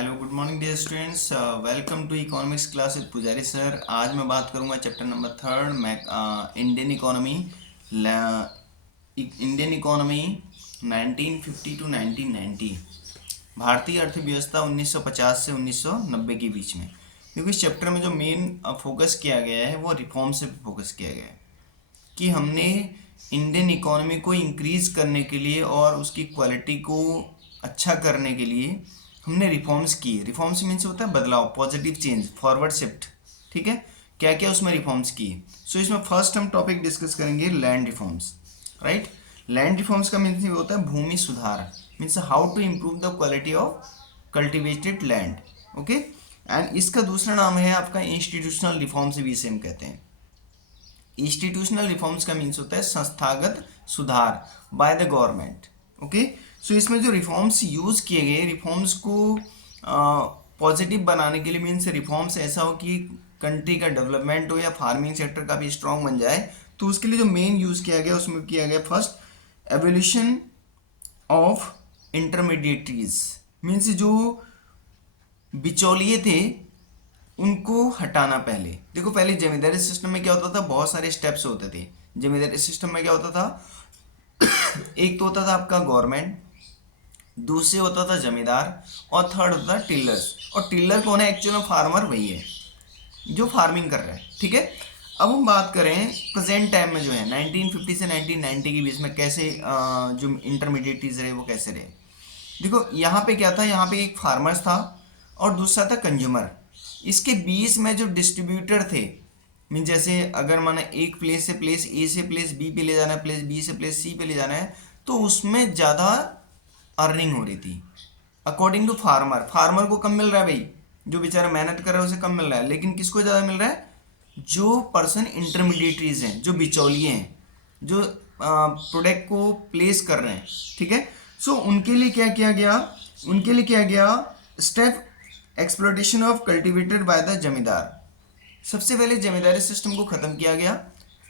Hello good morning dear students, welcome to economics class with Pujari sir. आज मैं बात करूंगा chapter number third Indian economy. Indian economy 1950 to 1990, भारतीय अर्थव्यवस्था 1950 से 1990 के बीच में। क्योंकि इस चैप्टर में जो मेन फोकस किया गया है वो रिफॉर्म से फोकस किया गया है कि हमने इंडियन इकोनॉमी को इंक्रीज करने के लिए और उसकी क्वालिटी को अच्छा करने के लिए हमने रिफॉर्म्स किए। रिफॉर्म्स मीन्स होता है बदलाव, पॉजिटिव चेंज, फॉरवर्ड शिफ्ट। ठीक है, क्या क्या उसमें रिफॉर्म्स किए। सो इसमें फर्स्ट हम टॉपिक डिस्कस करेंगे land reforms. Right, land reforms का मीन्स होता है भूमि सुधार, means how to improve the quality of cultivated land. Okay, and इसका दूसरा नाम है आपका इंस्टीट्यूशनल रिफॉर्म्स भी इसे हम कहते हैं। इंस्टीट्यूशनल रिफॉर्म्स का मीन्स होता है संस्थागत सुधार बाय द गवर्नमेंट। ओके, सो इसमें जो रिफॉर्म्स यूज किए गए, रिफॉर्म्स को पॉजिटिव बनाने के लिए, मीन्स रिफॉर्म्स ऐसा हो कि कंट्री का डेवलपमेंट हो या फार्मिंग सेक्टर काफ़ी स्ट्रांग बन जाए, तो उसके लिए जो मेन यूज किया गया उसमें किया गया first evolution of intermediaries. Means जो बिचौलिए थे उनको हटाना। पहले देखो, पहले जमींदारी सिस्टम में क्या होता था, बहुत सारे स्टेप्स होते थे। जमींदारी सिस्टम में क्या होता था एक तो होता था आपका गवर्नमेंट, दूसरे होता था जमींदार, और थर्ड होता था टिलर्स। और टिलर कौन है? एक्चुअल में फार्मर वही है जो फार्मिंग कर रहा है। ठीक है, अब हम बात करें प्रेजेंट टाइम में जो है 1950 से 1990 के बीच में कैसे जो इंटरमीडिएटरीज रहे वो कैसे रहे। देखो यहाँ पे क्या था, यहाँ पे एक फार्मर्स था और दूसरा था कंज्यूमर। इसके बीच में जो डिस्ट्रीब्यूटर थे, मीन जैसे अगर माना एक प्लेस से प्लेस ए से प्लेस बी पे ले जाना है, प्लेस बी से प्लेस सी पे ले जाना है, तो उसमें ज़्यादा अर्निंग हो रही थी अकॉर्डिंग टू फार्मर। फार्मर को कम मिल रहा है भाई, जो बेचारा मेहनत कर रहा है उसे कम मिल रहा है, लेकिन किसको ज़्यादा मिल रहा है? जो पर्सन इंटरमीडिएटरीज हैं, जो बिचौलिए हैं, जो प्रोडक्ट को प्लेस कर रहे हैं। ठीक है, सो उनके लिए क्या किया गया? उनके लिए क्या गया step, exploitation of cultivated by the जमींदार। सबसे पहले जमींदारी सिस्टम को ख़त्म किया गया,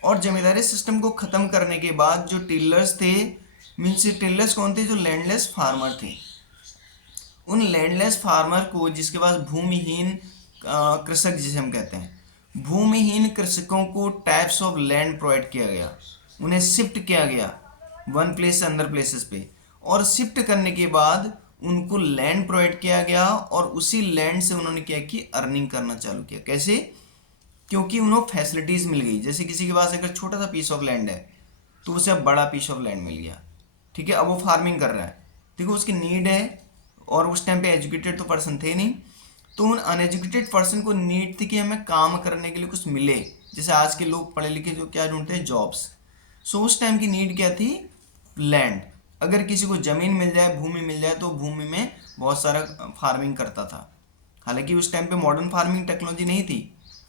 और जमींदारी सिस्टम को ख़त्म करने के बाद जो टिलर्स थे, मीन्स टिलर्स कौन थे? जो लैंडलेस फार्मर थे। उन लैंडलेस फार्मर को, जिसके पास भूमिहीन कृषक जिसे हम कहते हैं, भूमिहीन कृषकों को टाइप्स ऑफ लैंड प्रोवाइड किया गया, उन्हें शिफ्ट किया गया वन प्लेस से अदर प्लेसेस पे, और शिफ्ट करने के बाद उनको लैंड प्रोवाइड किया गया, और उसी लैंड से उन्होंने क्या की अर्निंग करना चालू किया। कैसे? क्योंकि उन्हें फैसिलिटीज़ मिल गई। जैसे किसी के पास अगर छोटा सा पीस ऑफ लैंड है तो उसे अब बड़ा पीस ऑफ लैंड मिल गया। ठीक है, अब वो फार्मिंग कर रहा है, देखो उसकी नीड है, और उस टाइम पे एजुकेटेड तो पर्सन थे नहीं, तो उन अनएजुकेटेड पर्सन को नीड थी कि हमें काम करने के लिए कुछ मिले। जैसे आज के लोग पढ़े लिखे जो क्या ढूंढते हैं? जॉब्स। सो उस टाइम की नीड क्या थी? लैंड। अगर किसी को ज़मीन मिल जाए, भूमि मिल जाए, तो भूमि में बहुत सारा फार्मिंग करता था। हालांकि उस टाइम पे मॉडर्न फार्मिंग टेक्नोलॉजी नहीं थी,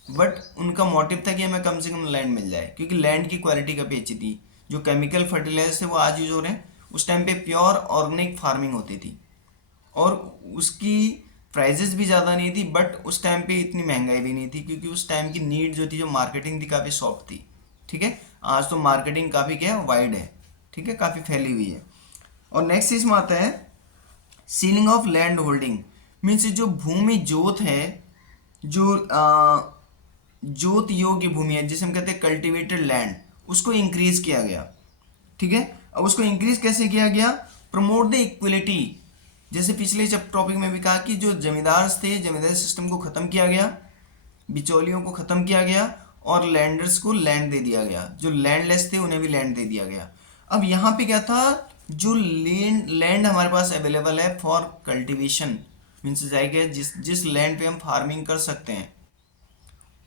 बट उनका मोटिव था कि हमें कम से कम लैंड मिल जाए, क्योंकि लैंड की क्वालिटी काफ़ी अच्छी थी। जो केमिकल फर्टिलाइजर थे वो आज यूज हो रहे हैं, उस टाइम पे प्योर ऑर्गेनिक फार्मिंग होती थी, और उसकी प्राइजेस भी ज़्यादा नहीं थी, बट उस टाइम पे इतनी महंगाई भी नहीं थी, क्योंकि उस टाइम की नीड जो थी, जो मार्केटिंग थी, काफ़ी सॉफ्ट थी। ठीक है, आज तो मार्केटिंग काफ़ी क्या है, वाइड है। ठीक है, काफ़ी फैली हुई है। और नेक्स्ट इसमें आता है ceiling of land holding. Means जो भूमि जोत है, जो जोत योग्य भूमि है, जिसे हम कहते हैं कल्टिवेटेड लैंड, उसको इंक्रीज किया गया। ठीक है, अब उसको इंक्रीज कैसे किया गया? Promote the equality. जैसे पिछले टॉपिक में भी कहा कि जो जमींदार थे, जमींदारी सिस्टम को ख़त्म किया गया, बिचौलियों को ख़त्म किया गया, और लैंडर्स को लैंड दे दिया गया। जो लैंडलेस थे उन्हें भी लैंड दे दिया गया। अब यहाँ पे क्या था, जो लैंड हमारे पास अवेलेबल है फॉर कल्टीवेशन, मीन्स जाएगा जिस लैंड पे हम फार्मिंग कर सकते हैं,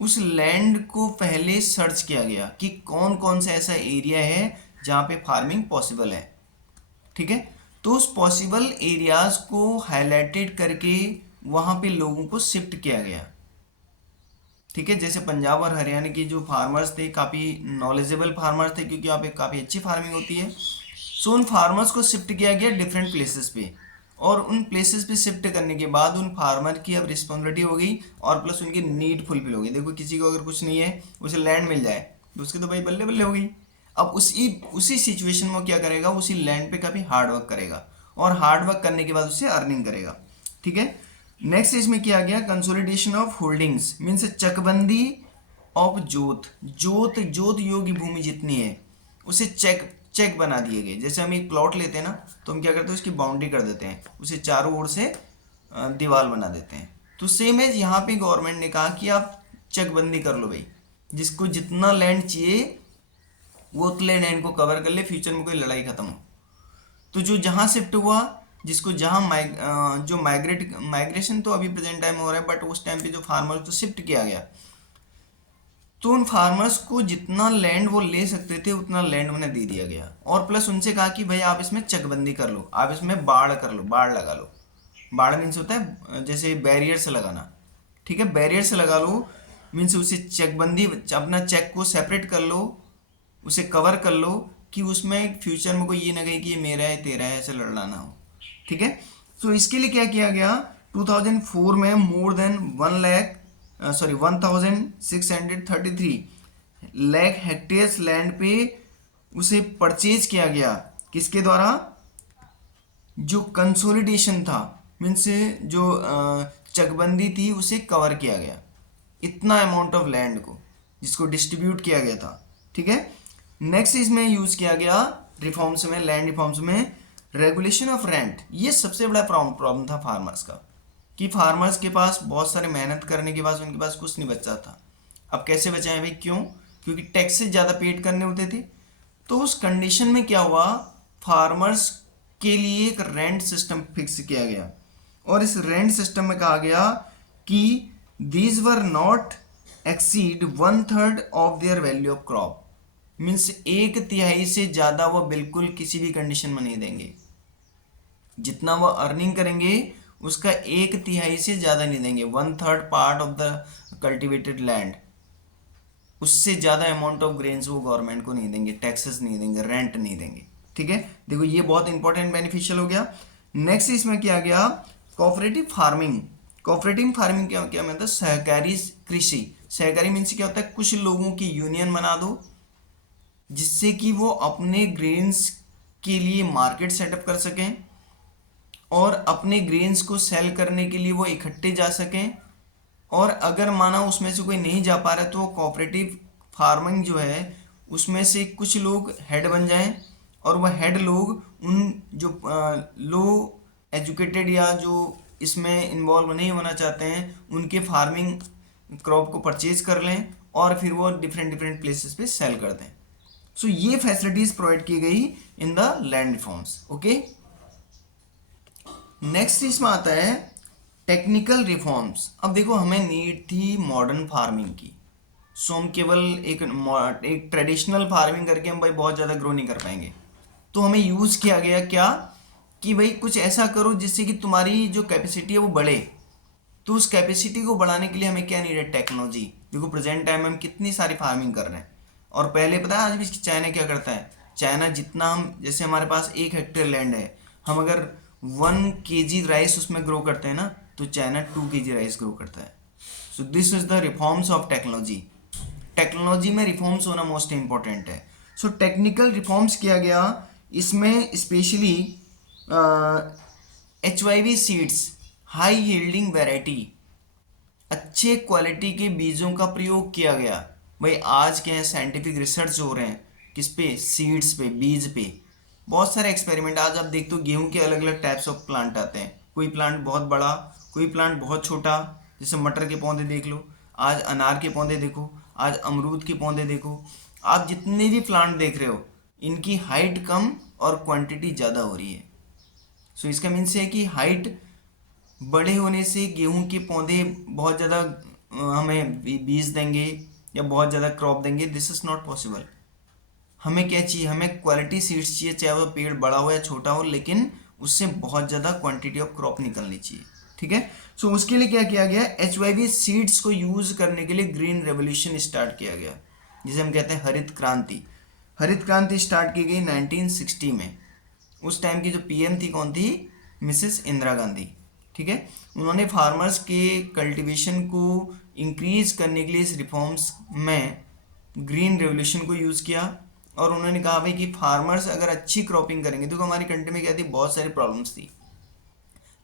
उस लैंड को पहले सर्च किया गया कि कौन कौन सा ऐसा एरिया है जहाँ पे फार्मिंग पॉसिबल है। ठीक है, तो उस पॉसिबल एरियाज को हाईलाइटेड करके वहाँ पे लोगों को शिफ्ट किया गया। ठीक है, जैसे पंजाब और हरियाणा के जो फार्मर्स थे, काफ़ी नॉलेजेबल फार्मर्स थे, क्योंकि यहाँ पे काफ़ी अच्छी फार्मिंग होती है। सो उन फार्मर्स को शिफ्ट किया गया डिफरेंट प्लेसेस पे, और उन प्लेसेस पे शिफ्ट करने के बाद उन फार्मर की अब रिस्पॉन्सिबिलिटी हो गई, और प्लस उनकी नीड फुलफिल हो गई। देखो किसी को अगर कुछ नहीं है, उसे लैंड मिल जाए, तो उसकी तो भाई बल्ले बल्ले हो गई। अब उसी सिचुएशन में क्या करेगा, उसी लैंड पे काफ़ी हार्ड वर्क करेगा, और हार्ड वर्क करने के बाद उससे अर्निंग करेगा। ठीक है, नेक्स्ट इसमें किया गया कंसोलिडेशन ऑफ होल्डिंग्स, मीन्स चकबंदी ऑफ जोत। जोत जोत योग्य भूमि जितनी है उसे चेक चेक बना दिए गए। जैसे हम एक प्लॉट लेते हैं ना, तो हम क्या करते हैं, उसकी बाउंड्री कर देते हैं, उसे चारों ओर से दीवार बना देते हैं। तो सेम एज यहाँ पे गवर्नमेंट ने कहा कि आप चकबंदी कर लो भाई, जिसको जितना लैंड चाहिए वो उतने लैंड को कवर कर ले, फ्यूचर में कोई लड़ाई खत्म हो। तो जो जहाँ शिफ्ट हुआ, जिसको जहाँ जो माइग्रेशन तो अभी प्रेजेंट टाइम में हो रहा है, बट उस टाइम पे जो फार्मर्स को शिफ्ट किया गया, तो उन फार्मर्स को जितना लैंड वो ले सकते थे उतना लैंड उन्हें दे दिया गया। और प्लस उनसे कहा कि भाई आप इसमें चकबंदी कर लो, आप इसमें बाड़ कर लो, बाड़ लगा लो। बाड़ मीन्स होता है जैसे बैरियर से लगाना, ठीक है, बैरियर से लगा लो, मीन्स उसे चकबंदी, अपना चेक को सेपरेट कर लो, उसे कवर कर लो, कि उसमें फ्यूचर में कोई ये ना कहे कि ये मेरा है तेरा है, ऐसे लड़ना ना हो। ठीक है, तो इसके लिए क्या किया गया, 2004 में more than 1633 lakh hectares land पे उसे परचेज किया गया। किसके द्वारा, जो कंसोलिडेशन था, मीन्स जो चकबंदी थी उसे कवर किया गया, इतना अमाउंट ऑफ लैंड को, जिसको डिस्ट्रीब्यूट किया गया था। ठीक है, नेक्स्ट इसमें यूज किया गया रिफॉर्म्स में, लैंड रिफॉर्म्स में रेगुलेशन ऑफ रेंट। ये सबसे बड़ा प्रॉब्लम था फार्मर्स का, कि फार्मर्स के पास बहुत सारे मेहनत करने के बाद उनके पास कुछ नहीं बचा था। अब कैसे बचाएं भाई, क्यों, क्योंकि टैक्सेस ज़्यादा पेड करने होते थे। तो उस कंडीशन में क्या हुआ, फार्मर्स के लिए एक रेंट सिस्टम फिक्स किया गया, और इस रेंट सिस्टम में कहा गया कि these were not exceed 1/3 of their value of crop. Means 1/3 से ज़्यादा वो बिल्कुल किसी भी कंडीशन में नहीं देंगे। जितना वो अर्निंग करेंगे उसका 1/3 से ज़्यादा नहीं देंगे, 1/3 part of the cultivated land, उससे ज़्यादा अमाउंट ऑफ ग्रेन्स वो गवर्नमेंट को नहीं देंगे, टैक्सेस नहीं देंगे, रेंट नहीं देंगे। ठीक है, देखो ये बहुत इंपॉर्टेंट बेनिफिशियल हो गया। नेक्स्ट इसमें किया गया कोऑपरेटिव फार्मिंग। कोऑपरेटिव फार्मिंग क्या क्या मतलब, सहकारी कृषि। सहकारी मीन्स क्या होता है, कुछ लोगों की यूनियन बना दो, जिससे कि वो अपने ग्रेन्स के लिए मार्केट सेटअप कर सकें, और अपने ग्रेन्स को सेल करने के लिए वो इकट्ठे जा सकें। और अगर माना उसमें से कोई नहीं जा पा रहा, तो कोऑपरेटिव फार्मिंग जो है उसमें से कुछ लोग हेड बन जाएं, और वह हेड लोग उन जो लो एजुकेटेड या जो इसमें इन्वॉल्व नहीं होना चाहते हैं उनके फार्मिंग क्रॉप को परचेज कर लें, और फिर वो डिफरेंट डिफरेंट प्लेसेस पे सेल कर दें। सो ये फैसिलिटीज प्रोवाइड की गई in the land reforms. Okay, next इसमें आता है टेक्निकल रिफॉर्म्स। अब देखो हमें नीड थी मॉडर्न फार्मिंग की, सो हम केवल एक ट्रेडिशनल फार्मिंग करके हम भाई बहुत ज़्यादा ग्रो नहीं कर पाएंगे। तो हमें यूज़ किया गया क्या, कि भाई कुछ ऐसा करो जिससे कि तुम्हारी जो कैपेसिटी है वो बढ़े। तो उस कैपेसिटी को बढ़ाने के लिए हमें क्या नीड है, टेक्नोलॉजी। देखो प्रेजेंट टाइम में हम कितनी सारी फार्मिंग कर रहे हैं, और पहले पता है आज भी चाइना क्या करता है, चाइना जितना हम, जैसे हमारे पास 1 हेक्टेयर लैंड है, हम अगर 1 kg राइस उसमें ग्रो करते हैं ना, तो चाइना 2 kg राइस ग्रो करता है। So this is the reforms of technology. Technology में रिफॉर्म्स होना मोस्ट इंपॉर्टेंट है। सो टेक्निकल रिफॉर्म्स किया गया, इसमें specially HYV seeds, high yielding variety, अच्छे क्वालिटी के बीजों का प्रयोग किया गया। भाई आज के हैं साइंटिफिक रिसर्च हो रहे हैं किस पे, सीड्स पे, बीज पे, बहुत सारे एक्सपेरिमेंट। आज आप देखते हो गेहूं के अलग अलग टाइप्स ऑफ प्लांट आते हैं, कोई प्लांट बहुत बड़ा, कोई प्लांट बहुत छोटा, जैसे मटर के पौधे देख लो, आज अनार के पौधे देखो, आज अमरूद के पौधे देखो। आप जितने भी प्लांट देख रहे हो इनकी हाइट कम और क्वांटिटी ज़्यादा हो रही है। सो इसका मीन्स है कि हाइट बड़े होने से गेहूं के पौधे बहुत ज़्यादा हमें बीज देंगे या बहुत ज़्यादा क्रॉप देंगे, दिस इज़ नॉट पॉसिबल। हमें क्या चाहिए, हमें क्वालिटी सीड्स चाहिए, चाहे वो पेड़ बड़ा हो या छोटा हो, लेकिन उससे बहुत ज़्यादा क्वांटिटी ऑफ क्रॉप निकलनी चाहिए। ठीक है, सो उसके लिए क्या किया गया, HYV सीड्स को यूज़ करने के लिए ग्रीन रेवोल्यूशन स्टार्ट किया गया, जिसे हम कहते हैं हरित क्रांति। हरित क्रांति स्टार्ट की गई 1960 में। उस टाइम की जो PM थी कौन थी, मिसेस इंदिरा गांधी। ठीक है, उन्होंने फार्मर्स के कल्टीवेशन को इंक्रीज करने के लिए इस रिफॉर्म्स में ग्रीन रेवोल्यूशन को यूज़ किया, और उन्होंने कहा भाई कि फार्मर्स अगर अच्छी क्रॉपिंग करेंगे, तो हमारी कंट्री में क्या थी, बहुत सारी प्रॉब्लम्स थी,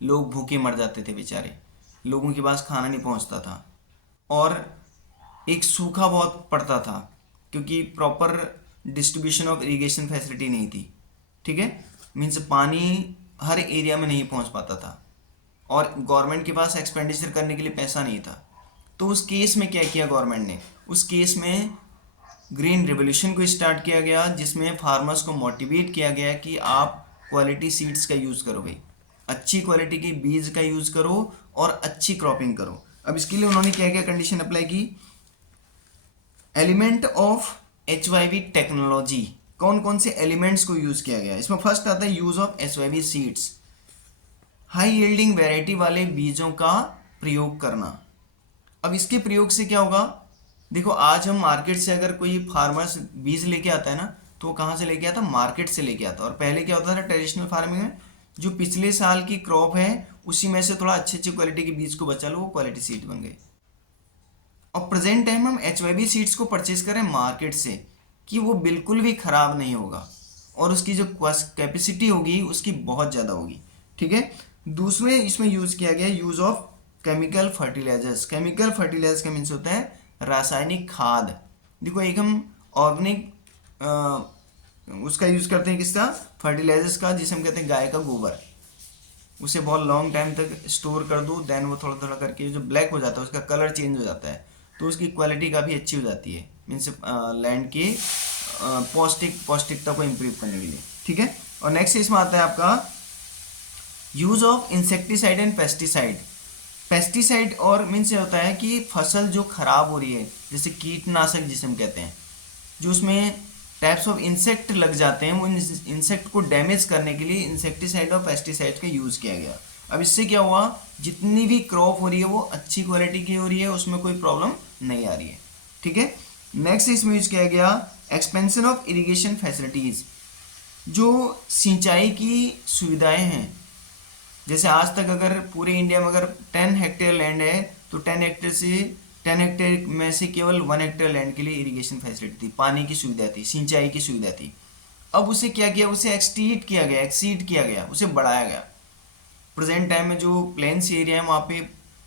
लोग भूखे मर जाते थे बेचारे, लोगों के पास खाना नहीं पहुंचता था, और एक सूखा बहुत पड़ता था क्योंकि proper distribution of irrigation facility नहीं थी। ठीक है, मीन्स पानी हर एरिया में नहीं पहुंच पाता था और गवर्नमेंट के पास एक्सपेंडिचर करने के लिए पैसा नहीं था। तो उस केस में क्या किया गवर्नमेंट ने, उस केस में ग्रीन रेवोल्यूशन को स्टार्ट किया गया, जिसमें फार्मर्स को मोटिवेट किया गया कि आप क्वालिटी सीड्स का यूज़ करो भाई, अच्छी क्वालिटी के बीज का यूज़ करो और अच्छी क्रॉपिंग करो। अब इसके लिए उन्होंने क्या क्या कंडीशन अप्लाई की, एलिमेंट ऑफ HYV टेक्नोलॉजी, कौन कौन से एलिमेंट्स को यूज़ किया गया। इसमें फर्स्ट आता है use of HYV seeds, high yielding variety वाले बीजों का प्रयोग करना। अब इसके प्रयोग से क्या होगा, देखो आज हम मार्केट से अगर कोई फार्मर्स बीज लेके आता है ना, तो वो कहाँ से लेके आता, मार्केट से लेके आता। और पहले क्या होता था ट्रेडिशनल फार्मिंग में, जो पिछले साल की क्रॉप है उसी में से थोड़ा अच्छी अच्छी क्वालिटी के बीज को बचा लो, वो क्वालिटी सीड बन गए। और प्रेजेंट टाइम हम HYV सीड्स को परचेज करें मार्केट से कि वो बिल्कुल भी ख़राब नहीं होगा और उसकी जो कैपेसिटी होगी उसकी बहुत ज़्यादा होगी। ठीक है, दूसरे इसमें यूज़ किया गया use of chemical fertilizers. Chemical fertilizers का मीन्स होता है रासायनिक खाद। देखो एक हम ऑर्गेनिक उसका यूज़ करते हैं, किसका, फर्टिलाइजर्स का, जिसे हम कहते हैं गाय का गोबर। उसे बहुत लॉन्ग टाइम तक स्टोर कर दो, देन वो थोड़ा थोड़ा करके जो ब्लैक हो जाता है उसका कलर चेंज हो जाता है, तो उसकी क्वालिटी काफ़ी अच्छी हो जाती है, मीन्स लैंड की पौष्टिकता को इम्प्रूव करने के लिए। ठीक है, और नेक्स्ट इसमें आता है आपका use of insecticide and pesticide. Pesticide और मीन्स ये होता है कि फसल जो खराब हो रही है, जैसे कीटनाशक जिसे हम कहते हैं, जो उसमें टाइप्स ऑफ इंसेक्ट लग जाते हैं, वो इंसेक्ट को डैमेज करने के लिए इंसेक्टिसाइड और पेस्टिसाइड का यूज़ किया गया। अब इससे क्या हुआ, जितनी भी क्रॉप हो रही है वो अच्छी क्वालिटी की हो रही है, उसमें कोई प्रॉब्लम नहीं आ रही है। ठीक है, नेक्स्ट इसमें यूज किया गया एक्सपेंशन ऑफ इरिगेशन फैसिलिटीज़। जो सिंचाई की सुविधाएं हैं, जैसे आज तक अगर पूरे इंडिया में अगर 10 हेक्टेयर लैंड है तो 10 हेक्टेयर में से केवल 1 हेक्टेयर लैंड के लिए इरिगेशन फैसिलिटी थी, पानी की सुविधा थी, सिंचाई की सुविधा थी। अब उसे क्या किया, उसे एक्सटीड किया गया, उसे बढ़ाया गया। प्रेजेंट टाइम में जो प्लेन्स एरिया है वहाँ पे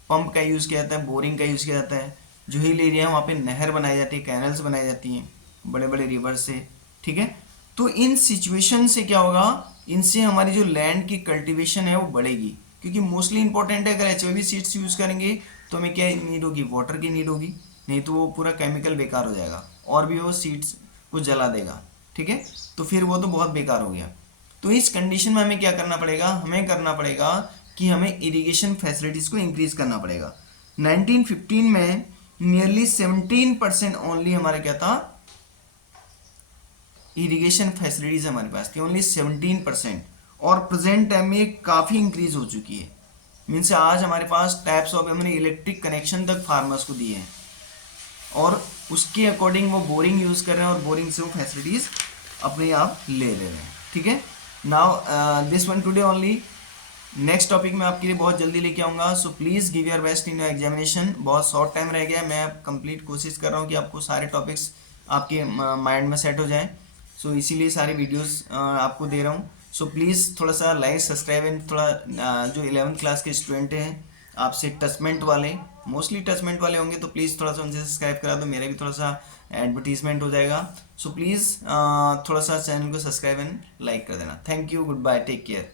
पंप का यूज़ किया जाता है, बोरिंग का यूज़ किया जाता है। जो हिल एरिया है वहाँ पे नहर बनाई जाती है, कैनल्स बनाई जाती हैं बड़े बड़े रिवर से। ठीक है, तो इन सिचुएशन से क्या होगा, इनसे हमारी जो लैंड की कल्टीवेशन है वो बढ़ेगी, क्योंकि मोस्टली इंपॉर्टेंट है, अगर HYV सीड्स यूज़ करेंगे तो हमें क्या नीड होगी, वाटर की नीड होगी, नहीं तो वो पूरा केमिकल बेकार हो जाएगा और भी वो सीड्स को जला देगा। ठीक है, तो फिर वो तो बहुत बेकार हो गया। तो इस कंडीशन में हमें क्या करना पड़ेगा, हमें करना पड़ेगा कि हमें इरिगेशन फैसिलिटीज़ को इंक्रीज़ करना पड़ेगा। 1915 में नियरली 17% ओनली हमारा क्या था, इरिगेशन फैसिलिटीज़ हमारे पास थी, ओनली 17%, और प्रेजेंट टाइम में काफ़ी इंक्रीज हो चुकी है। मीन्स आज हमारे पास टाइप्स ऑफ, हमने इलेक्ट्रिक कनेक्शन तक फार्मर्स को दिए हैं और उसके अकॉर्डिंग वो बोरिंग यूज़ कर रहे हैं और बोरिंग से वो फैसिलिटीज़ अपने आप ले रहे हैं। ठीक है, now this one today only. Next topic में आपके लिए बहुत जल्दी लेके आऊँगा, so please give your best in your examination. बहुत शॉर्ट टाइम रह गया, मैं कंप्लीट कोशिश कर रहा हूँ कि आपको सारे टॉपिक्स आपके माइंड में सेट हो जाएँ, सो इसीलिए सारी वीडियोस आपको दे रहा हूँ। सो प्लीज़ थोड़ा सा लाइक सब्सक्राइब एंड थोड़ा जो 11th क्लास के स्टूडेंट हैं आपसे टचमेंट वाले, मोस्टली टचमेंट वाले होंगे, तो प्लीज़ थोड़ा सा उनसे सब्सक्राइब करा दो, मेरा भी थोड़ा सा एडवर्टीजमेंट हो जाएगा। सो प्लीज़ थोड़ा सा चैनल को सब्सक्राइब एंड लाइक कर देना। Thank you, goodbye, take care.